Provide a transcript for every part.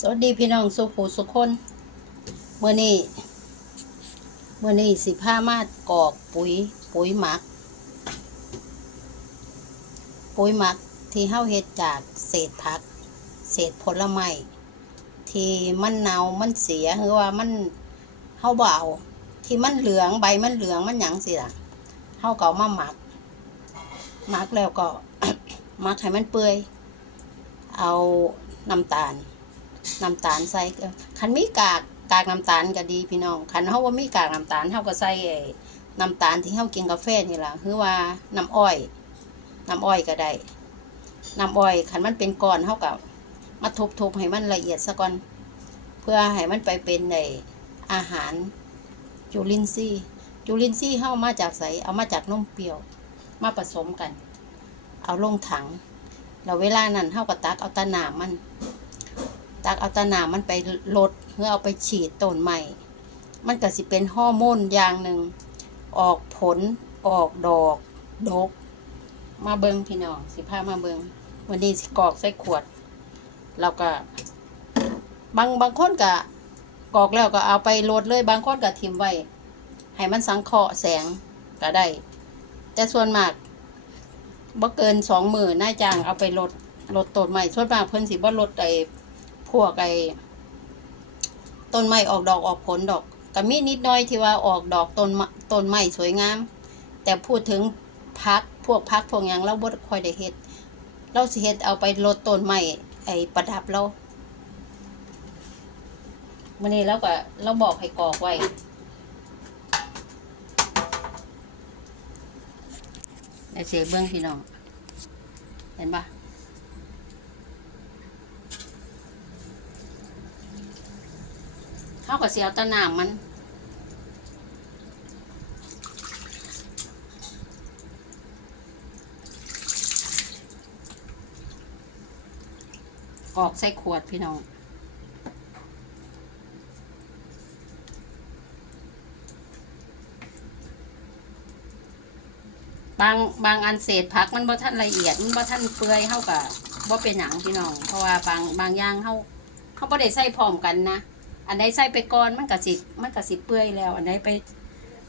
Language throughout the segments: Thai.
สวัสดีพี่น้องสุภูสุคนเมื่อนี้เมื่อนี้สิผ้ามากกอกปุ๋ย ปุ๋ยหมัก ปุ๋ยหมักที่เฮาเฮ็ดจากเศษผัก เศษผลไม้ที่มันเนามันเสียหรือว่ามันเฮาเอาที่มันเหลืองใบมันเหลืองมันหยังสิล่ะเฮาก็เอามาหมักหมักแล้วก็หมักให้มันเปื่อยเอาน้ำตาล น้ำตาลใส่คันมีกากกากน้ำตาลก็ดีพี่น้องคันเฮาว่ามีกากน้ำตาลเฮาก็ใส่น้ำตาลที่เฮากินกาแฟนี่ล่ะคือว่าน้ำอ้อยน้ำอ้อยก็ได้น้ำอ้อยคันมันเป็นก้อนเฮาก็มาทุบๆให้มันละเอียดซะก่อน เพื่อให้มันไปเป็นในอาหารจุลินทรีย์จุลินทรีย์เฮามาจากไสเอามาจากนมเปรี้ยว มาผสมกัน เอาลงถัง แล้วเวลานั้นเฮาก็ตักเอาตะหนามมัน ตักเอาตะหนามันไปลดเพื่อเอาไปฉีดต้นใหม่ มันก็สิเป็นฮอร์โมนอย่างหนึ่ง ออกผลออกดอกดก มาเบิงพี่น้องสิพามาเบิงวันนี้สิกอกใส่ขวดแล้วก็ บางบางคนก็กอกแล้วก็เอาไปลดเลย บางคนก็ทิมไว้ ให้มันสังเคราะห์แสงก็ได้ แต่ส่วนมากบ่เกินสองหมือนายจ้างเอาไปลดลดต้นใหม่ส่วนมากเพิ่นสิบ่ลดไอ้ พวกไอ้ต้นไม้ออกดอกออกผลดอกก็มีนิดน้อยที่ว่าออกดอกต้นต้นไม้สวยงาม แต่พูดถึงพักพวกพักพวกอย่างเราบ่ค่อยได้เฮ็ดเราสิเฮ็ดเอาไปลดต้นไม้ไอ้ประดับเรามื้อนี้เราก็เราบอกให้กอกไว้เดี๋ยวเสียเบื้องพี่น้อง เห็นปะ เขาก็เสียวตะหนามมันออกใส่ขวดพี่น้องบางบางอันเศษผักมันบ่ท่านละเอียดมันบ่ท่านเปื่อยเท่ากับบ่เป็นหนังพี่น้อง เพราะว่าบางบางอย่างเขาเขาบ่ได้ใส่พร้อมกันนะ อันใดใส่ไปก่อนมันก็สิมันก็สิเปื่อยแล้ว อันใดไป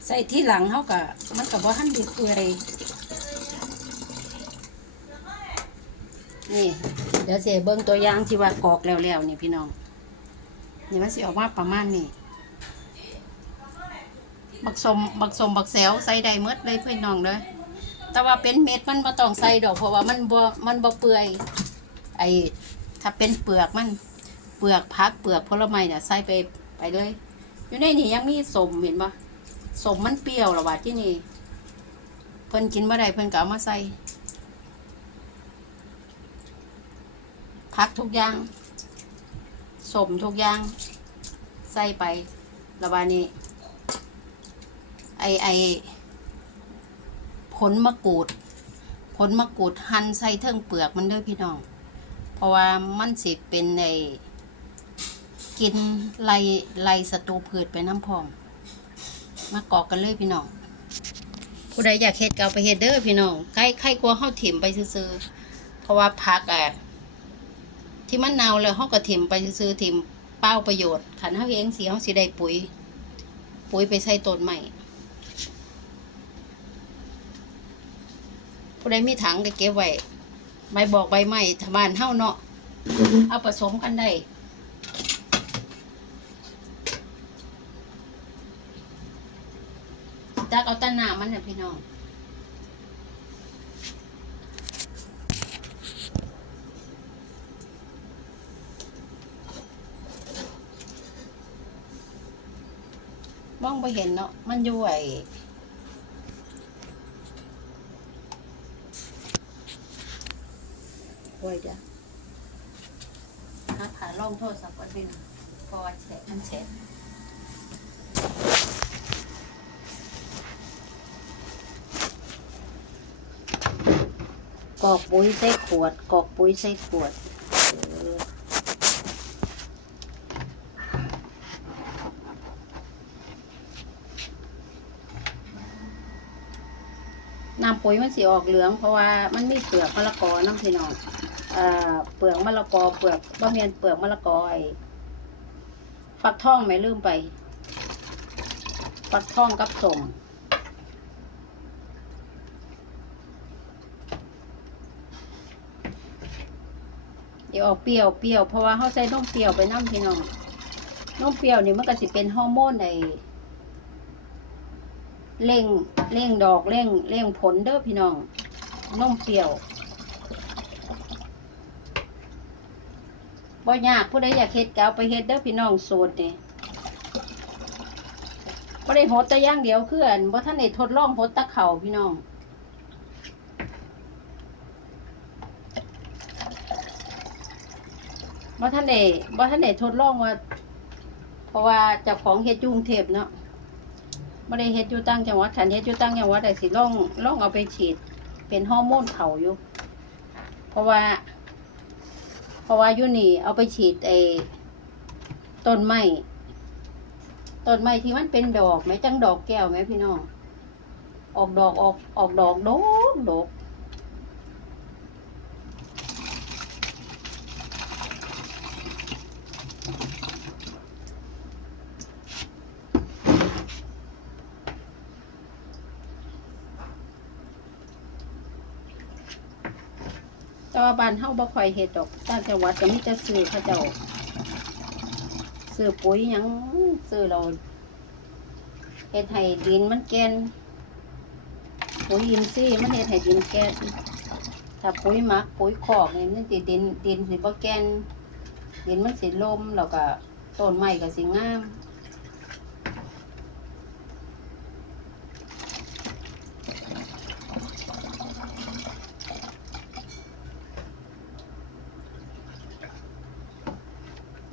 ใส่ที่หลังเขาก็มันก็บ่ทันดีเปื่อยนี่ เดี๋ยวเสียเบิ่งตัวอย่างที่ว่ากอกแล้วๆนี่พี่น้องนี่มันสิออกมาประมาณนี้บักสมบักสมบักแซวใส่ได้หมดเลยเพื่อนน้องเด้อแต่ว่าเป็นเม็ดมันบ่ต้องใส่ดอกเพราะว่ามันบ่มันบ่เปื่อยไอ้ถ้าเป็นเปลือกมัน เปลือกพักเปลือกผลไม้เนี่ยใส่ไปไปเลย อยู่ในนี่ยังมีสมเห็นปะสมมันเปรี้ยวหรอวะที่นี่เพิ่นกินเมื่อใดเพิ่นก็เอามาใส่พักทุกอย่างสมทุกอย่างใส่ไประบาดนี้ ไอไอผลมะกรูดผลมะกรูดหั่นใส่เทิงเปลือกมันด้อพี่น้อง เพราะว่ามันสิเป็นใน กินไล่ไล่ศัตรูพืชไปน้ำพอง มากอกกันเลยพี่น้อง ผู้ใดอยากเฮ็ดก็เอาไปเฮ็ดเด้อพี่น้องใกล้ใครกลัวเฮาถิ่มไปซื่อๆเพราะว่าผักอะที่มันเน่าแล้วเฮาก็ถิ่มไปซื่อๆถิ่มเป้าประโยชน์ขันเฮาเองสิเฮาสิได้ปุ๋ย ปุ๋ยไปใส่ต้นใหม่ผู้ใดมีถังก็เก็บไว้ใบบอกใบไม้ทบ้านเฮาเนาะเอาผสมกันได้ ตักเอาต้นน้ำมันน่ะพี่น้องมองไปเห็นเนาะมันอยู่ไอ้โอ้ยเดี๋ยวหาขาล่องโทษสักวันเป็นเพราะว่าแฉะมันแฉะ อกปุ๋ยใส่ขวด กอกปุ๋ยใส่ขวดน้ำปุ๋ยมันสีออกเหลืองเพราะว่ามันมีเปลือกมะละกอน้ำพี่น้องเปลือกมะละกอเปลือกบะเมียนเปลือกมะละกอไอฟักทองไม่ลืมไป ฟักทองกับสม เดี๋ยวออกเปรี้ยวเปรี้ยวเพราะว่าเขาใส่นมเปรี้ยวไปน้ำพี่น้องนมเปรี้ยวนี่มันก็สิเป็นฮอร์โมนในเร่งเร่งดอกเร่งเร่งผลเด้อพี่น้องนมเปรี้ยวบ่ยากผู้ใดอยากเฮ็ดก็เอาไปเฮ็ดเด้อพี่น้องสูตรนี่บ่ได้หดแต่ย่างเดียวคืออันบ่ทันได้ทดลองหดตะเข่าพี่น้อง บ่ท่านได้บ่ท่านได้ทดลองว่า เพราะว่าเจ้าของเฮ็ดยุงเทพเนาะบ่ได้เฮ็ดอยู่ต่างจังหวัดคันเฮ็ดอยู่ต่างจังหวัดได้สิลองลองเอาไปฉีด เป็นฮอร์โมนเขาอยู่ เพราะว่า เพราะว่าอยู่นี่ เอาไปฉีดไอ้ต้นไม้ต้นไม้ที่มันเป็นดอกไหมจังดอกแก้วไหมพี่น้องออกดอกออกออกดอกดกดก แต่ว่าบ้านเฮาบ่ค่อยเฮ็ดดอกต่างจังหวัดก็มีแต่ซื้อเขาเจ้าซื้อปุ๋ยหยังซื้อเราเฮ็ดให้ดินมันแก่นปุ๋ยอินทรีย์มันเฮ็ดให้ดินแก่นถ้าปุ๋ยหมักปุ๋ยคอกนี่มันสิดินดินสิบ่แก่นดินมันสิลมแล้วก็ต้นไม้ก็สิงาม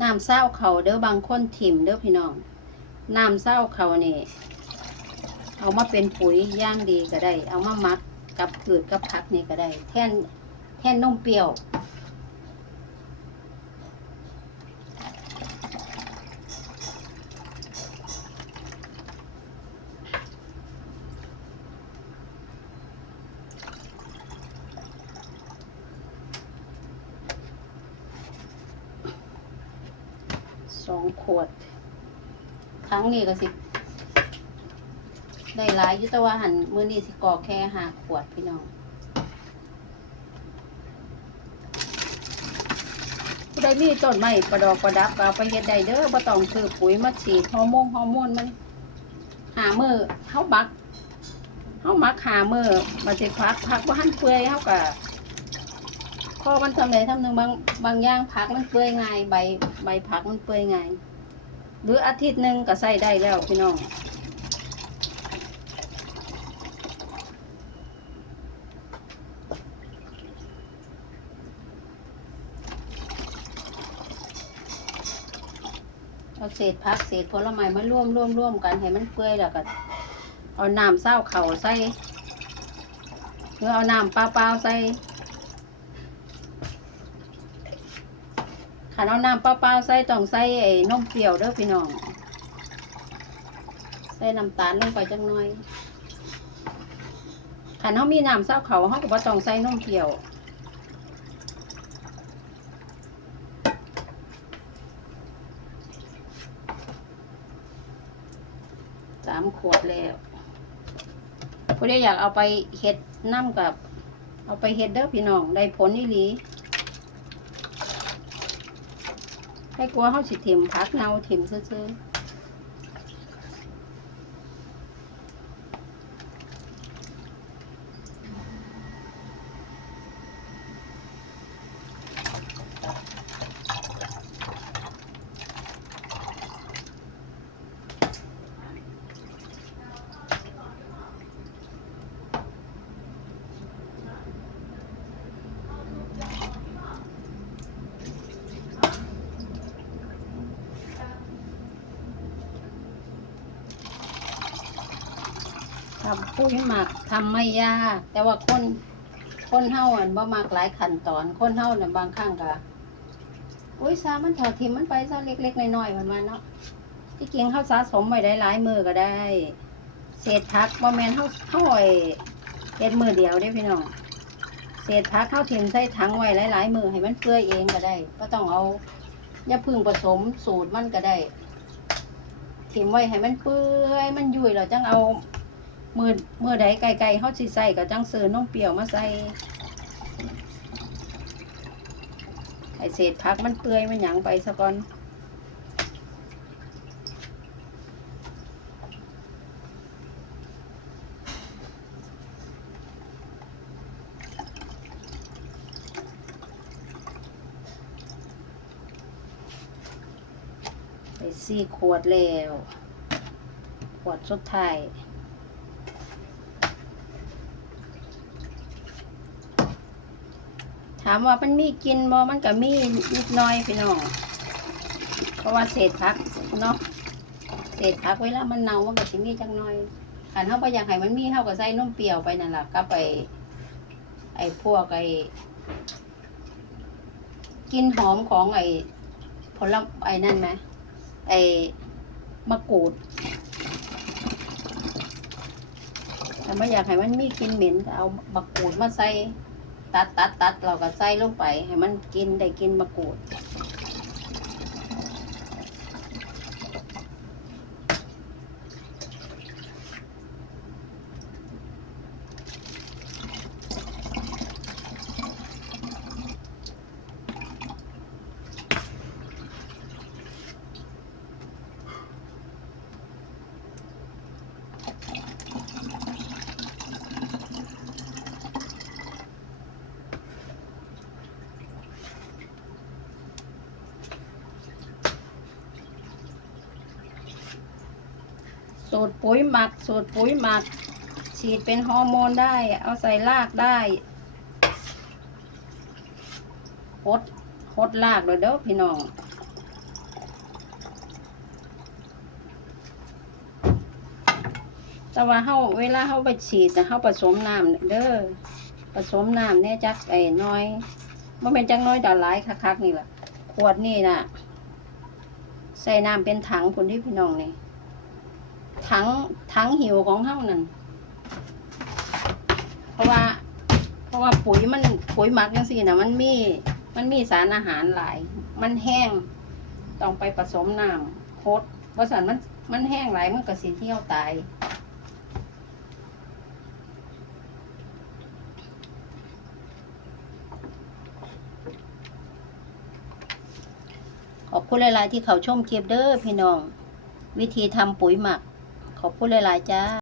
น้ำเศร้าเขาเด้อบางคนถิ่มเด้อพี่น้อง น้ำเศร้าเขานี่ เอามาเป็นปุ๋ยย่างดีก็ได้ เอามามักกับผืดกับผักนี่ก็ได้ แทนแทนนมเปรี้ยว ส องขวด ครั้งนี้ก็สิ ได้หลายยุตว่าหันมือนี้สิกอกแค่หาขวดพี่น้องผู้ใดมีต้นไม้ประดอกประดับเอาไปเฮ็ดได้เด้อบ่ต้องซื้อปุ๋ยมาฉีดฮอร์โมนฮอร์โมนมันหามือเฮาบักเฮามักหามือมาสิพักพักบ่หันเปื่อยเฮาก็ พอมันทำไหนทำหนึ่งบางบางอย่างผักมันเปื่อยง่ายใบใบผักมันเปื่อยง่ายหรืออาทิตย์หนึ่งก็ใส่ได้แล้วพี่น้องเอาเศษผักเศษผลไม้มาร่วมร่วมร่วมกันให้มันเปื่อยแล้วก็เอาน้ำเศร้าเข่าใส่หรือเอาน้ำเปล่าๆใส่ ขันเอาน้ำเปล่าๆใส่ต้องใส่ไอ้นมเปรี้ยวเด้อพี่น้อง ใส่น้ำตาลลงไปจังหน่อยขันเขามีน้ำเศร้าเขาเขาก็บ่ต้องใส่นมเปรี้ยวสามขวดแล้วผู้ใดอยากเอาไปเฮ็ดน้ำกับ เอาไปเฮ็ดเด้อพี่น้อง ได้ผลอีหลี ให้กลัวเขาสิถิ่มพักเนาถิ่มซื่อๆ กุ้ยหมักทำไม่ยากแต่ว่าคนคนเฮาอันบ่มักหลายขั้นตอน คนเฮาน่ะบางครั้งก็อุ้ยซามันถอดทิมมันไปซะเล็กๆน้อยๆมันมาเนาะที่จริงเฮาสะสมไว้ได้หลายมือก็ได้ เศษผักบ่แม่นเฮาเฮาไอ้เฮ็ดมือเดียวเด้พี่น้องเศษผักเข้าถิ่มใส่ถังไว้หลายๆมือให้มันเปื่อยเองก็ได้ก็ต้องเอาอย่าพึ่งผสมสูตรมันก็ได้ถิ่มไว้ให้มันเปื่อยมันยุ่ยเราจังเอา มือมือใดไกลๆเขาสิใส่ก็จังเสือนมเปรี้ยวมาใส่ให้เศษผักมันเปื่อยมันหยังไปซะก่อน ไปสี่ขวดแล้ว ขวดสุดท้าย ถามว่ามันมีกินบ่มันก็มีนิดหน้อยพี่น้องเพราะว่าเศษผักเนาะเศษผักเวลามันเน่ามันก็สิมีจังน้อยขันเฮาบ่อยากให้มันมีเฮาก็ใส่นมเปรี้ยวไปนั่นล่ะก็ไป ไอ้พวกไอ้กินหอมของไอ้ผลไอ้นั่นไหมไอ้มะกรูดแต่ไม่อยากให้มันมีกลินเหม็นเอามะกรูดมาใส่ ตัดตัดตัดเราก็ใส่ลงไป ให้มันกินได้กินมะกรูด สูตรปุ๋ยหมัก สูตรปุ๋ยหมัก ฉีดเป็นฮอร์โมนได้ เอาใส่รากได้หดหดรากเลยเด้อพี่น้องแต่ว่าเฮาเวลาเฮาไปฉีดนะเฮาผสมน้ำเด้อผสมน้ำเนี่ยจักไอ้น้อยบ่แม่นจักน้อยดอกหลายคักๆนี่ละขวดนี่น่ะใส่น้ำเป็นถังพุ่นที่พี่น้องนี่ ถังถังหิวของเฮานั่นเพราะว่า เพราะว่าปุ๋ยมันปุ๋ยหมักจังซี่นะมันมีมันมีสารอาหารหลาย มันแห้งต้องไปผสมน้ำโคตรบริษัทมันมันแห้งหลายมันก็สิเที่ยวตายขอบคุณหลาย ๆ ที่เขาชมคลิปเด้อพี่น้อง วิธีทำปุ๋ยหมัก ขอบคุณหลาย ๆ จ้า